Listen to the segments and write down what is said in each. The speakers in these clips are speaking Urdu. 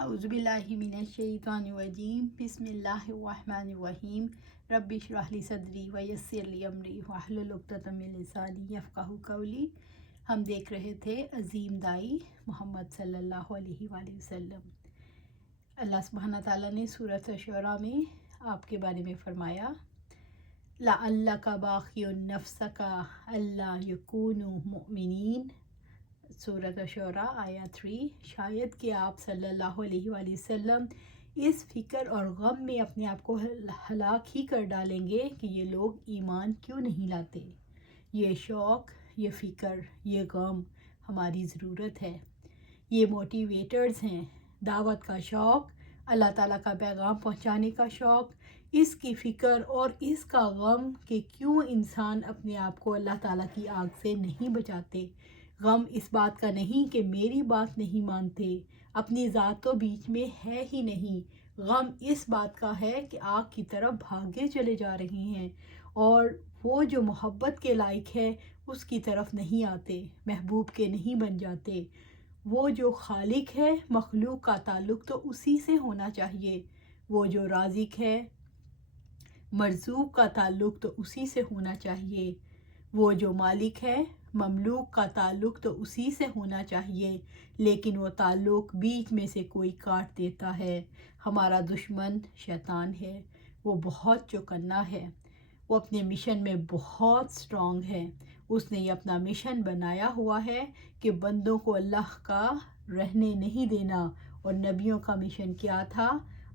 اعوذ باللہ من الشیطان الرجیم بسم اللہ الرحمن الرحیم رب اشرح لی صدری ویسر لی امری واحلل عقدۃ من لسانی یفقہوا قولی۔ ہم دیکھ رہے تھے عظیم دائی محمد صلی اللہ علیہ وآلہ وسلم۔ اللہ سبحانہ تعالیٰ نے سورۃ شعراء میں آپ کے بارے میں فرمایا لعلک باخع نفسک الا یکونوا مؤمنین۔ سورۃ شعراء آیت 3۔ شاید کہ آپ صلی اللہ علیہ وآلہ وسلم اس فکر اور غم میں اپنے آپ کو ہلاک ہی کر ڈالیں گے کہ یہ لوگ ایمان کیوں نہیں لاتے۔ یہ شوق، یہ فکر، یہ غم ہماری ضرورت ہے۔ یہ موٹیویٹرز ہیں۔ دعوت کا شوق، اللہ تعالیٰ کا پیغام پہنچانے کا شوق، اس کی فکر اور اس کا غم کہ کیوں انسان اپنے آپ کو اللہ تعالیٰ کی آگ سے نہیں بچاتے۔ غم اس بات کا نہیں کہ میری بات نہیں مانتے، اپنی ذات تو بیچ میں ہے ہی نہیں۔ غم اس بات کا ہے کہ آگ کی طرف بھاگے چلے جا رہے ہیں اور وہ جو محبت کے لائق ہے اس کی طرف نہیں آتے، محبوب کے نہیں بن جاتے۔ وہ جو خالق ہے، مخلوق کا تعلق تو اسی سے ہونا چاہیے۔ وہ جو رازق ہے، مرزوق کا تعلق تو اسی سے ہونا چاہیے۔ وہ جو مالک ہے، مملوک کا تعلق تو اسی سے ہونا چاہیے، لیکن وہ تعلق بیچ میں سے کوئی کاٹ دیتا ہے۔ ہمارا دشمن شیطان ہے، وہ بہت چوکنا ہے، وہ اپنے مشن میں بہت سٹرونگ ہے۔ اس نے یہ اپنا مشن بنایا ہوا ہے کہ بندوں کو اللہ کا رہنے نہیں دینا، اور نبیوں کا مشن کیا تھا؟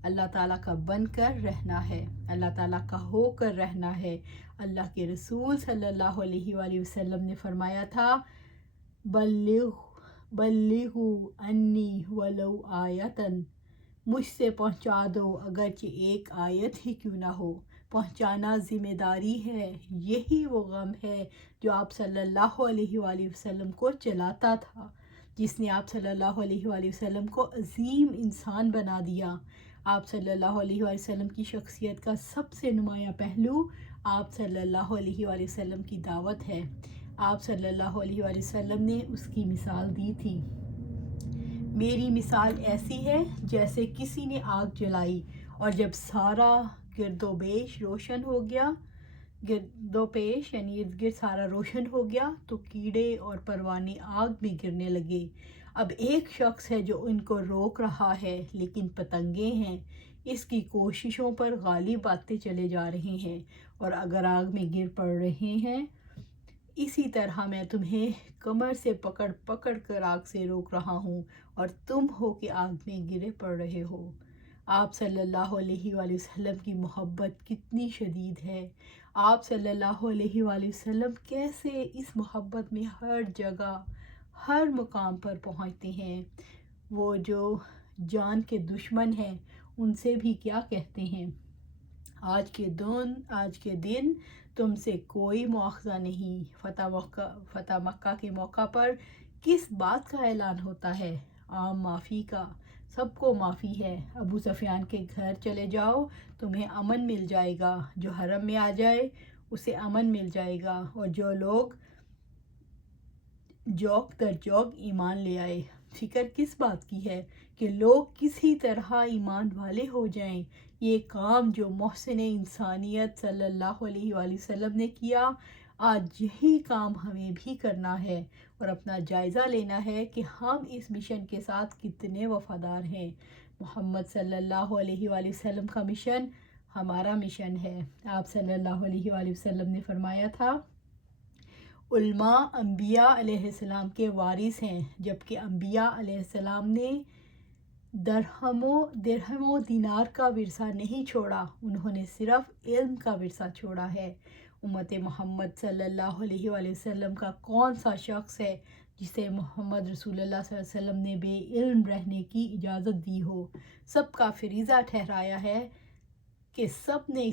اللہ تعالیٰ کا بن کر رہنا ہے، اللہ تعالیٰ کا ہو کر رہنا ہے۔ اللہ کے رسول صلی اللہ علیہ وآلہ وسلم نے فرمایا تھا بلغوا انی ولو آیتن، مجھ سے پہنچا دو اگرچہ ایک آیت ہی کیوں نہ ہو۔ پہنچانا ذمہ داری ہے۔ یہی وہ غم ہے جو آپ صلی اللہ علیہ وآلہ وسلم کو چلاتا تھا، جس نے آپ صلی اللہ علیہ وآلہ وسلم کو عظیم انسان بنا دیا۔ آپ صلی اللہ علیہ وآلہ وسلم کی شخصیت کا سب سے نمایاں پہلو آپ صلی اللہ علیہ وآلہ وسلم کی دعوت ہے۔ آپ صلی اللہ علیہ وآلہ وسلم نے اس کی مثال دی تھی۔ میری مثال ایسی ہے جیسے کسی نے آگ جلائی اور جب سارا گرد و بیش روشن ہو گیا، گرد و پیش یعنی ارد گرد سارا روشن ہو گیا، تو کیڑے اور پروانے آگ میں گرنے لگے۔ اب ایک شخص ہے جو ان کو روک رہا ہے، لیکن پتنگے ہیں اس کی کوششوں پر غالب آتے چلے جا رہے ہیں، اور اگر آگ میں گر پڑ رہے ہیں، اسی طرح میں تمہیں کمر سے پکڑ پکڑ کر آگ سے روک رہا ہوں، اور تم ہو کہ آگ میں گرے پڑ رہے ہو۔ آپ صلی اللہ علیہ وآلہ وسلم کی محبت کتنی شدید ہے۔ آپ صلی اللہ علیہ وآلہ وسلم کیسے اس محبت میں ہر جگہ، ہر مقام پر پہنچتے ہیں۔ وہ جو جان کے دشمن ہیں ان سے بھی کیا کہتے ہیں؟ آج کے دن تم سے کوئی مواخذہ نہیں۔ فتح مکہ کے موقع پر کس بات کا اعلان ہوتا ہے؟ عام معافی کا، سب کو معافی ہے۔ ابو سفیان کے گھر چلے جاؤ، تمہیں امن مل جائے گا۔ جو حرم میں آ جائے اسے امن مل جائے گا، اور جو لوگ جوک در جوک ایمان لے آئے۔ فکر کس بات کی ہے؟ کہ لوگ کسی طرح ایمان والے ہو جائیں۔ یہ کام جو محسن انسانیت صلی اللہ علیہ وآلہ وسلم نے کیا، آج یہی کام ہمیں بھی کرنا ہے، اور اپنا جائزہ لینا ہے کہ ہم اس مشن کے ساتھ کتنے وفادار ہیں۔ محمد صلی اللہ علیہ وآلہ وسلم کا مشن ہمارا مشن ہے۔ آپ صلی اللہ علیہ وآلہ وسلم نے فرمایا تھا علماء انبیاء علیہ السلام کے وارث ہیں، جبکہ انبیاء علیہ السلام نے درہم و دینار کا ورثہ نہیں چھوڑا، انہوں نے صرف علم کا ورثہ چھوڑا ہے۔ امت محمد صلی اللہ علیہ وآلہ وسلم کا کون سا شخص ہے جسے محمد رسول اللہ صلی اللہ علیہ وسلم نے بے علم رہنے کی اجازت دی ہو؟ سب کا فریضہ ٹھہرایا ہے کہ سب نے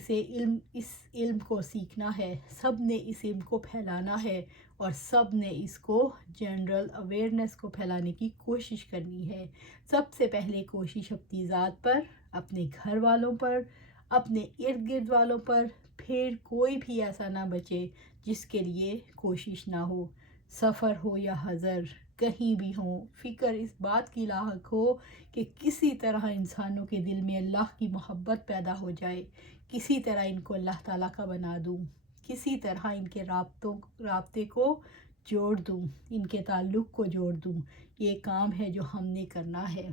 اس علم کو سیکھنا ہے، سب نے اس علم کو پھیلانا ہے، اور سب نے اس کو جنرل اویئرنیس کو پھیلانے کی کوشش کرنی ہے۔ سب سے پہلے کوشش اپنی ذات پر، اپنے گھر والوں پر، اپنے ارد گرد والوں پر، پھر کوئی بھی ایسا نہ بچے جس کے لیے کوشش نہ ہو۔ سفر ہو یا حضر، کہیں بھی ہوں، فکر اس بات کی لاحق ہو کہ کسی طرح انسانوں کے دل میں اللہ کی محبت پیدا ہو جائے، کسی طرح ان کو اللہ تعالیٰ کا بنا دوں، کسی طرح ان کے رابطے کو جوڑ دوں، ان کے تعلق کو جوڑ دوں۔ یہ کام ہے جو ہم نے کرنا ہے،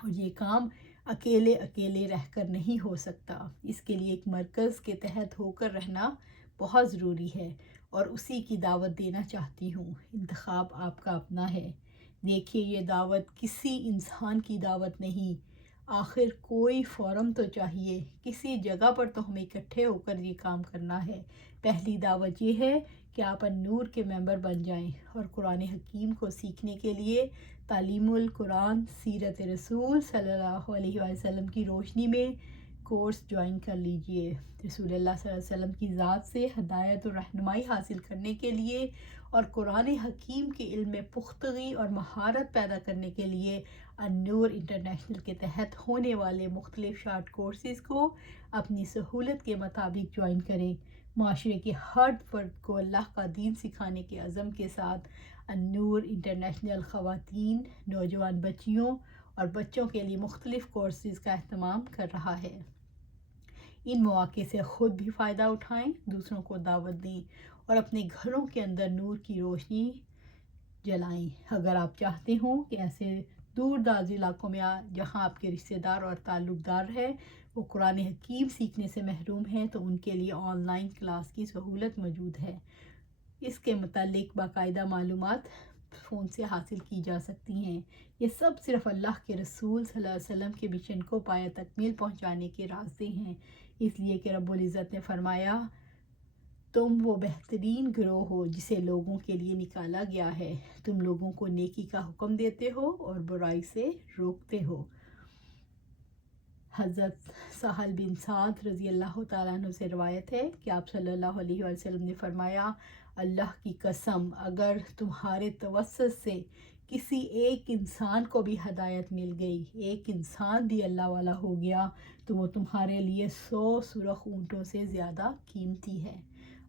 اور یہ کام اکیلے رہ کر نہیں ہو سکتا۔ اس کے لیے ایک مرکز کے تحت ہو کر رہنا بہت ضروری ہے، اور اسی کی دعوت دینا چاہتی ہوں۔ انتخاب آپ کا اپنا ہے۔ دیکھیے، یہ دعوت کسی انسان کی دعوت نہیں، آخر کوئی فورم تو چاہیے، کسی جگہ پر تو ہمیں اکٹھے ہو کر یہ کام کرنا ہے۔ پہلی دعوت یہ ہے کہ آپ النور کے ممبر بن جائیں، اور قرآن حکیم کو سیکھنے کے لیے تعلیم القرآن سیرت رسول صلی اللہ علیہ وسلم کی روشنی میں کورس جوائن کر لیجئے۔ رسول اللہ صلی اللہ علیہ وسلم کی ذات سے ہدایت و رہنمائی حاصل کرنے کے لیے اور قرآن حکیم کے علم میں پختگی اور مہارت پیدا کرنے کے لیے النور انٹرنیشنل کے تحت ہونے والے مختلف شارٹ کورسز کو اپنی سہولت کے مطابق جوائن کریں۔ معاشرے کے ہر فرد کو اللہ کا دین سکھانے کے عزم کے ساتھ النور انٹرنیشنل خواتین، نوجوان بچیوں اور بچوں کے لیے مختلف کورسز کا اہتمام کر رہا ہے۔ ان مواقع سے خود بھی فائدہ اٹھائیں، دوسروں کو دعوت دیں اور اپنے گھروں کے اندر نور کی روشنی جلائیں۔ اگر آپ چاہتے ہوں کہ ایسے دور دراز علاقوں میں جہاں آپ کے رشتہ دار اور تعلق دار ہے وہ قرآن حکیم سیکھنے سے محروم ہیں، تو ان کے لیے آن لائن کلاس کی سہولت موجود ہے۔ اس کے متعلق باقاعدہ معلومات فون سے حاصل کی جا سکتی ہیں۔ یہ سب صرف اللہ کے رسول صلی اللہ علیہ وسلم کے مشن کو پایہ تکمیل پہنچانے کے راستے ہیں، اس لیے کہ رب العزت نے فرمایا، تم وہ بہترین گروہ ہو جسے لوگوں کے لیے نکالا گیا ہے، تم لوگوں کو نیکی کا حکم دیتے ہو اور برائی سے روکتے ہو۔ حضرت سہل بن سعد رضی اللہ تعالیٰ عنہ سے روایت ہے کہ آپ صلی اللہ علیہ وسلم نے فرمایا، اللہ کی قسم، اگر تمہارے توسط سے کسی ایک انسان کو بھی ہدایت مل گئی، ایک انسان بھی اللہ والا ہو گیا، تو وہ تمہارے لیے 100 سرخ اونٹوں سے زیادہ قیمتی ہے۔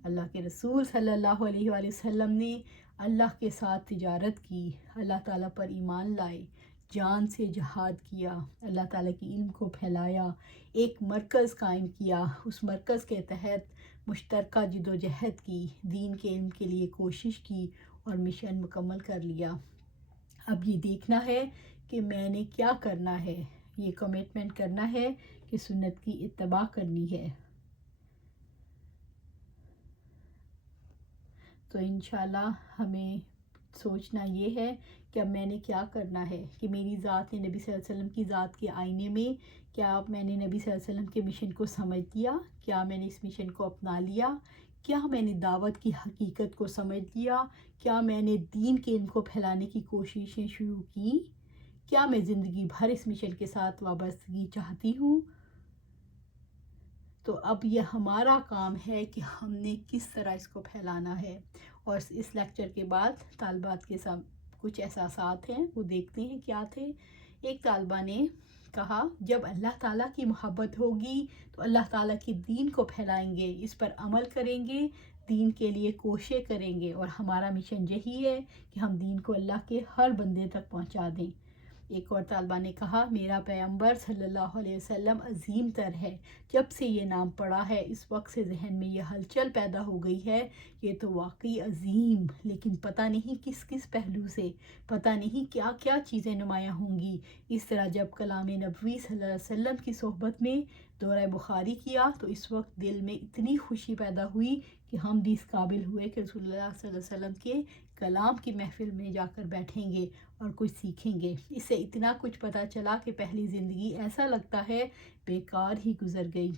اللہ کے رسول صلی اللہ علیہ وآلہ وسلم نے اللہ کے ساتھ تجارت کی، اللہ تعالیٰ پر ایمان لائے، جان سے جہاد کیا، اللہ تعالیٰ کی علم کو پھیلایا، ایک مرکز قائم کیا، اس مرکز کے تحت مشترکہ جد و جہد کی، دین کے علم کے لیے کوشش کی اور مشن مکمل کر لیا۔ اب یہ دیکھنا ہے کہ میں نے کیا کرنا ہے، یہ کمٹمنٹ کرنا ہے کہ سنت کی اتباع کرنی ہے۔ تو انشاءاللہ ہمیں سوچنا یہ ہے کہ اب میں نے کیا کرنا ہے، کہ میری ذات نے نبی صلی اللہ علیہ وسلم کی ذات کے آئینے میں کیا میں نے نبی صلی اللہ علیہ وسلم کے مشن کو سمجھ لیا، کیا میں نے اس مشن کو اپنا لیا، کیا میں نے دعوت کی حقیقت کو سمجھ لیا، کیا میں نے دین کے علم کو پھیلانے کی کوششیں شروع کی، کیا میں زندگی بھر اس مشن کے ساتھ وابستگی چاہتی ہوں۔ تو اب یہ ہمارا کام ہے کہ ہم نے کس طرح اس کو پھیلانا ہے۔ اور اس لیکچر کے بعد طالبات کے ساتھ کچھ احساسات ہیں، وہ دیکھتے ہیں کیا تھے۔ ایک طالبہ نے کہا، جب اللہ تعالیٰ کی محبت ہوگی تو اللہ تعالیٰ کے دین کو پھیلائیں گے، اس پر عمل کریں گے، دین کے لیے کوششیں کریں گے، اور ہمارا مشن یہی ہے کہ ہم دین کو اللہ کے ہر بندے تک پہنچا دیں۔ ایک اور طالبہ نے کہا، میرا پیغمبر صلی اللہ علیہ وسلم عظیم تر ہے، جب سے یہ نام پڑا ہے اس وقت سے ذہن میں یہ ہلچل پیدا ہو گئی ہے، یہ تو واقعی عظیم، لیکن پتہ نہیں کس کس پہلو سے، پتہ نہیں کیا کیا چیزیں نمایاں ہوں گی۔ اس طرح جب کلام نبوی صلی اللہ علیہ وسلم کی صحبت میں دورہ بخاری کیا تو اس وقت دل میں اتنی خوشی پیدا ہوئی کہ ہم بھی اس قابل ہوئے کہ رسول اللہ صلی اللہ علیہ وسلم کے کلام کی محفل میں جا کر بیٹھیں گے اور کچھ سیکھیں گے۔ اس سے اتنا کچھ پتہ چلا کہ پہلی زندگی ایسا لگتا ہے بیکار ہی گزر گئی۔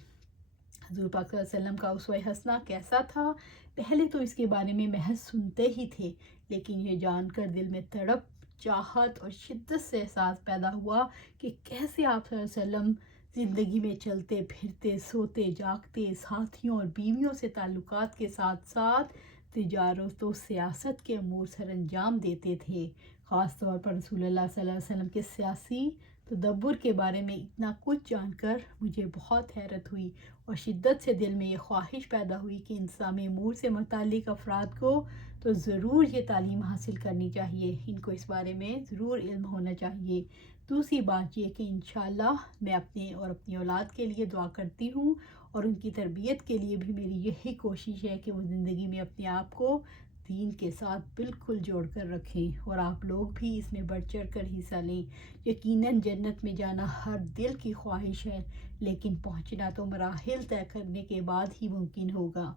حضور پاک صلی اللہ علیہ وسلم کا اسوہ حسنہ کیسا تھا؟ پہلے تو اس کے بارے میں محض سنتے ہی تھے، لیکن یہ جان کر دل میں تڑپ، چاہت اور شدت سے احساس پیدا ہوا کہ کیسے آپ صلی اللہ علیہ وسلم زندگی میں چلتے پھرتے، سوتے جاگتے، ساتھیوں اور بیویوں سے تعلقات کے ساتھ ساتھ تجارت و سیاست کے امور سر انجام دیتے تھے۔ خاص طور پر رسول اللہ صلی اللہ علیہ وسلم کے سیاسی تدبر کے بارے میں اتنا کچھ جان کر مجھے بہت حیرت ہوئی اور شدت سے دل میں یہ خواہش پیدا ہوئی کہ انسان امور سے متعلق افراد کو تو ضرور یہ تعلیم حاصل کرنی چاہیے، ان کو اس بارے میں ضرور علم ہونا چاہیے۔ دوسری بات یہ کہ انشاءاللہ میں اپنے اور اپنی اولاد کے لیے دعا کرتی ہوں، اور ان کی تربیت کے لیے بھی میری یہی کوشش ہے کہ وہ زندگی میں اپنے آپ کو دین کے ساتھ بالکل جوڑ کر رکھیں، اور آپ لوگ بھی اس میں بڑھ چڑھ کر حصہ لیں۔ یقیناً جنت میں جانا ہر دل کی خواہش ہے، لیکن پہنچنا تو مراحل طے کرنے کے بعد ہی ممکن ہوگا۔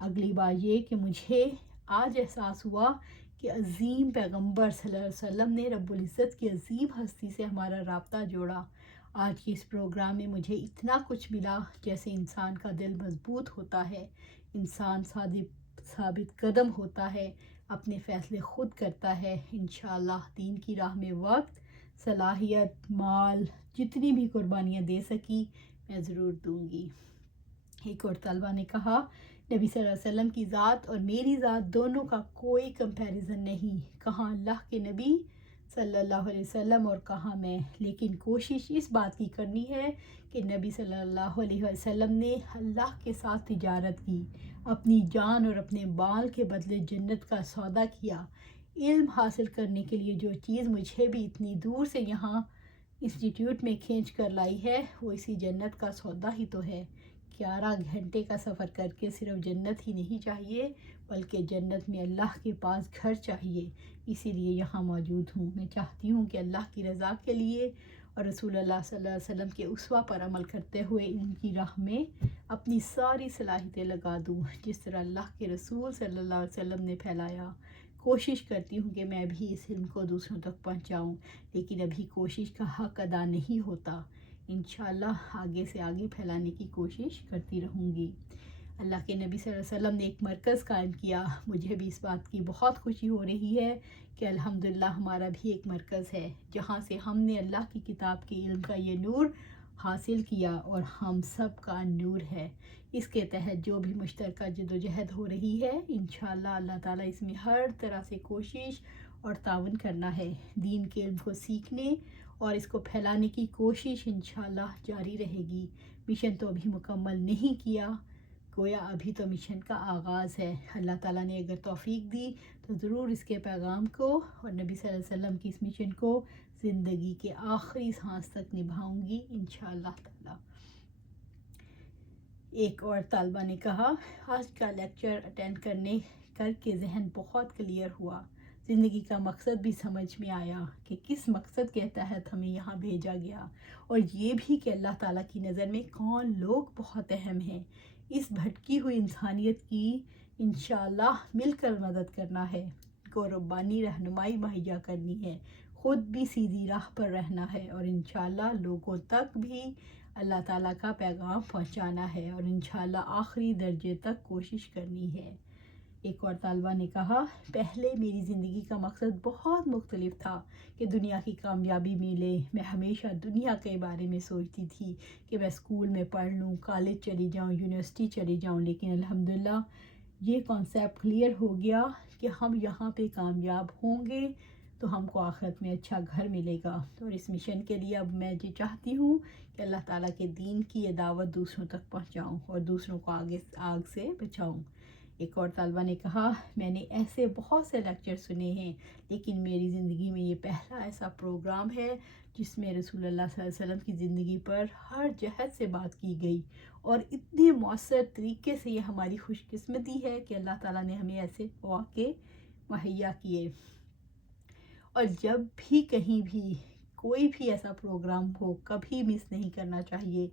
اگلی بات یہ کہ مجھے آج احساس ہوا کہ عظیم پیغمبر صلی اللہ علیہ وسلم نے رب العزت کی عظیم ہستی سے ہمارا رابطہ جوڑا۔ آج کے اس پروگرام میں مجھے اتنا کچھ ملا، جیسے انسان کا دل مضبوط ہوتا ہے، انسان ثابت قدم ہوتا ہے، اپنے فیصلے خود کرتا ہے۔ انشاءاللہ دین کی راہ میں وقت، صلاحیت، مال، جتنی بھی قربانیاں دے سکی میں ضرور دوں گی۔ ایک اور طالبہ نے کہا، نبی صلی اللہ علیہ وسلم کی ذات اور میری ذات دونوں کا کوئی کمپیریزن نہیں، کہاں اللہ کے نبی صلی اللہ علیہ وسلم اور کہاں میں، لیکن کوشش اس بات کی کرنی ہے کہ نبی صلی اللہ علیہ وسلم نے اللہ کے ساتھ تجارت کی، اپنی جان اور اپنے بال کے بدلے جنت کا سودا کیا۔ علم حاصل کرنے کے لیے جو چیز مجھے بھی اتنی دور سے یہاں انسٹیٹیوٹ میں کھینچ کر لائی ہے، وہ اسی جنت کا سودا ہی تو ہے۔ 11 گھنٹے کا سفر کر کے صرف جنت ہی نہیں چاہیے، بلکہ جنت میں اللہ کے پاس گھر چاہیے، اسی لیے یہاں موجود ہوں۔ میں چاہتی ہوں کہ اللہ کی رضا کے لیے اور رسول اللہ صلی اللہ علیہ وسلم کے اسوہ پر عمل کرتے ہوئے ان کی راہ میں اپنی ساری صلاحیتیں لگا دوں، جس طرح اللہ کے رسول صلی اللہ علیہ وسلم نے پھیلایا۔ کوشش کرتی ہوں کہ میں بھی اس علم کو دوسروں تک پہنچاؤں، لیکن ابھی کوشش کا حق ادا نہیں ہوتا۔ انشاءاللہ آگے سے آگے پھیلانے کی کوشش کرتی رہوں گی۔ اللہ کے نبی صلی اللہ علیہ وسلم نے ایک مرکز قائم کیا، مجھے بھی اس بات کی بہت خوشی ہو رہی ہے کہ الحمدللہ ہمارا بھی ایک مرکز ہے، جہاں سے ہم نے اللہ کی کتاب کے علم کا یہ نور حاصل کیا اور ہم سب کا نور ہے۔ اس کے تحت جو بھی مشترکہ جدوجہد ہو رہی ہے، انشاءاللہ اللہ تعالیٰ اس میں ہر طرح سے کوشش اور تعاون کرنا ہے۔ دین کے علم کو سیکھنے اور اس کو پھیلانے کی کوشش انشاءاللہ جاری رہے گی۔ مشن تو ابھی مکمل نہیں کیا، گویا ابھی تو مشن کا آغاز ہے۔ اللہ تعالیٰ نے اگر توفیق دی تو ضرور اس کے پیغام کو اور نبی صلی اللہ علیہ وسلم کی اس مشن کو زندگی کے آخری سانس تک نبھاؤں گی انشاءاللہ تعالیٰ۔ ایک اور طالبہ نے کہا، آج کا لیکچر اٹینڈ کر کے ذہن بہت کلیئر ہوا، زندگی کا مقصد بھی سمجھ میں آیا کہ کس مقصد کے تحت ہمیں یہاں بھیجا گیا، اور یہ بھی کہ اللہ تعالیٰ کی نظر میں کون لوگ بہت اہم ہیں۔ اس بھٹکی ہوئی انسانیت کی انشاءاللہ مل کر مدد کرنا ہے، کو ربانی رہنمائی مہیا کرنی ہے، خود بھی سیدھی راہ پر رہنا ہے، اور انشاءاللہ لوگوں تک بھی اللہ تعالیٰ کا پیغام پہنچانا ہے، اور انشاءاللہ آخری درجے تک کوشش کرنی ہے۔ ایک اور طالبہ نے کہا، پہلے میری زندگی کا مقصد بہت مختلف تھا کہ دنیا کی کامیابی ملے۔ میں ہمیشہ دنیا کے بارے میں سوچتی تھی کہ میں اسکول میں پڑھ لوں، کالج چلی جاؤں، یونیورسٹی چلی جاؤں، لیکن الحمدللہ یہ کانسیپٹ کلیئر ہو گیا کہ ہم یہاں پہ کامیاب ہوں گے تو ہم کو آخرت میں اچھا گھر ملے گا۔ اور اس مشن کے لیے اب میں یہ چاہتی ہوں کہ اللہ تعالیٰ کے دین کی یہ دعوت دوسروں تک پہنچاؤں اور دوسروں کو آگ سے بچاؤں۔ ایک اور طالبہ نے کہا، میں نے ایسے بہت سے لیکچر سنے ہیں، لیکن میری زندگی میں یہ پہلا ایسا پروگرام ہے جس میں رسول اللہ صلی اللہ علیہ وسلم کی زندگی پر ہر جہت سے بات کی گئی، اور اتنے مؤثر طریقے سے یہ ہماری خوش قسمتی ہے کہ اللہ تعالیٰ نے ہمیں ایسے مواقع مہیا کیے۔ اور جب بھی کہیں بھی کوئی بھی ایسا پروگرام ہو، کبھی مس نہیں کرنا چاہیے۔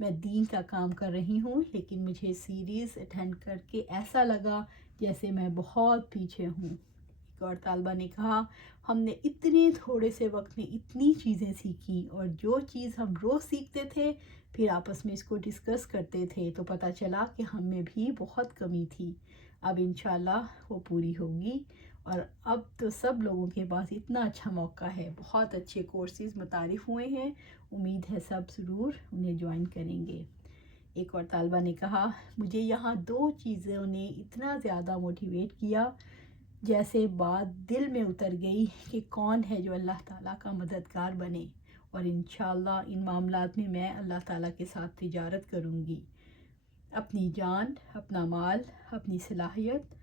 میں دین کا کام کر رہی ہوں، لیکن مجھے سیریز اٹینڈ کر کے ایسا لگا جیسے میں بہت پیچھے ہوں۔ ایک اور طالبہ نے کہا، ہم نے اتنے تھوڑے سے وقت میں اتنی چیزیں سیکھی، اور جو چیز ہم روز سیکھتے تھے پھر آپس میں اس کو ڈسکس کرتے تھے تو پتہ چلا کہ ہم میں بھی بہت کمی تھی۔ اب انشاءاللہ وہ پوری ہوگی، اور اب تو سب لوگوں کے پاس اتنا اچھا موقع ہے، بہت اچھے کورسز متعارف ہوئے ہیں، امید ہے سب ضرور انہیں جوائن کریں گے۔ ایک اور طالبہ نے کہا، مجھے یہاں 2 چیزوں نے اتنا زیادہ موٹیویٹ کیا، جیسے بات دل میں اتر گئی کہ کون ہے جو اللہ تعالیٰ کا مددگار بنے، اور انشاءاللہ ان معاملات میں میں اللہ تعالیٰ کے ساتھ تجارت کروں گی، اپنی جان، اپنا مال، اپنی صلاحیت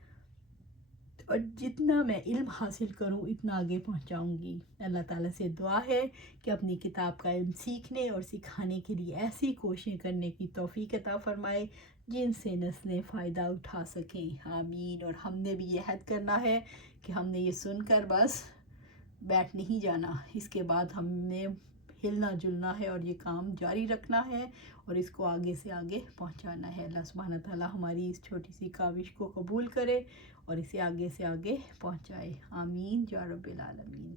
اور جتنا میں علم حاصل کروں اتنا آگے پہنچاؤں گی۔ اللہ تعالیٰ سے دعا ہے کہ اپنی کتاب کا علم سیکھنے اور سکھانے کے لیے ایسی کوششیں کرنے کی توفیق عطا فرمائے جن سے نسلیں فائدہ اٹھا سکیں، آمین۔ اور ہم نے بھی یہ عہد کرنا ہے کہ ہم نے یہ سن کر بس بیٹھ نہیں جانا، اس کے بعد ہم نے ہلنا جلنا ہے اور یہ کام جاری رکھنا ہے اور اس کو آگے سے آگے پہنچانا ہے۔ اللہ سبحانہ تعالیٰ ہماری اس چھوٹی سی کاوش کو قبول کرے اور اسے آگے سے آگے پہنچائے، آمین یا رب العالمین۔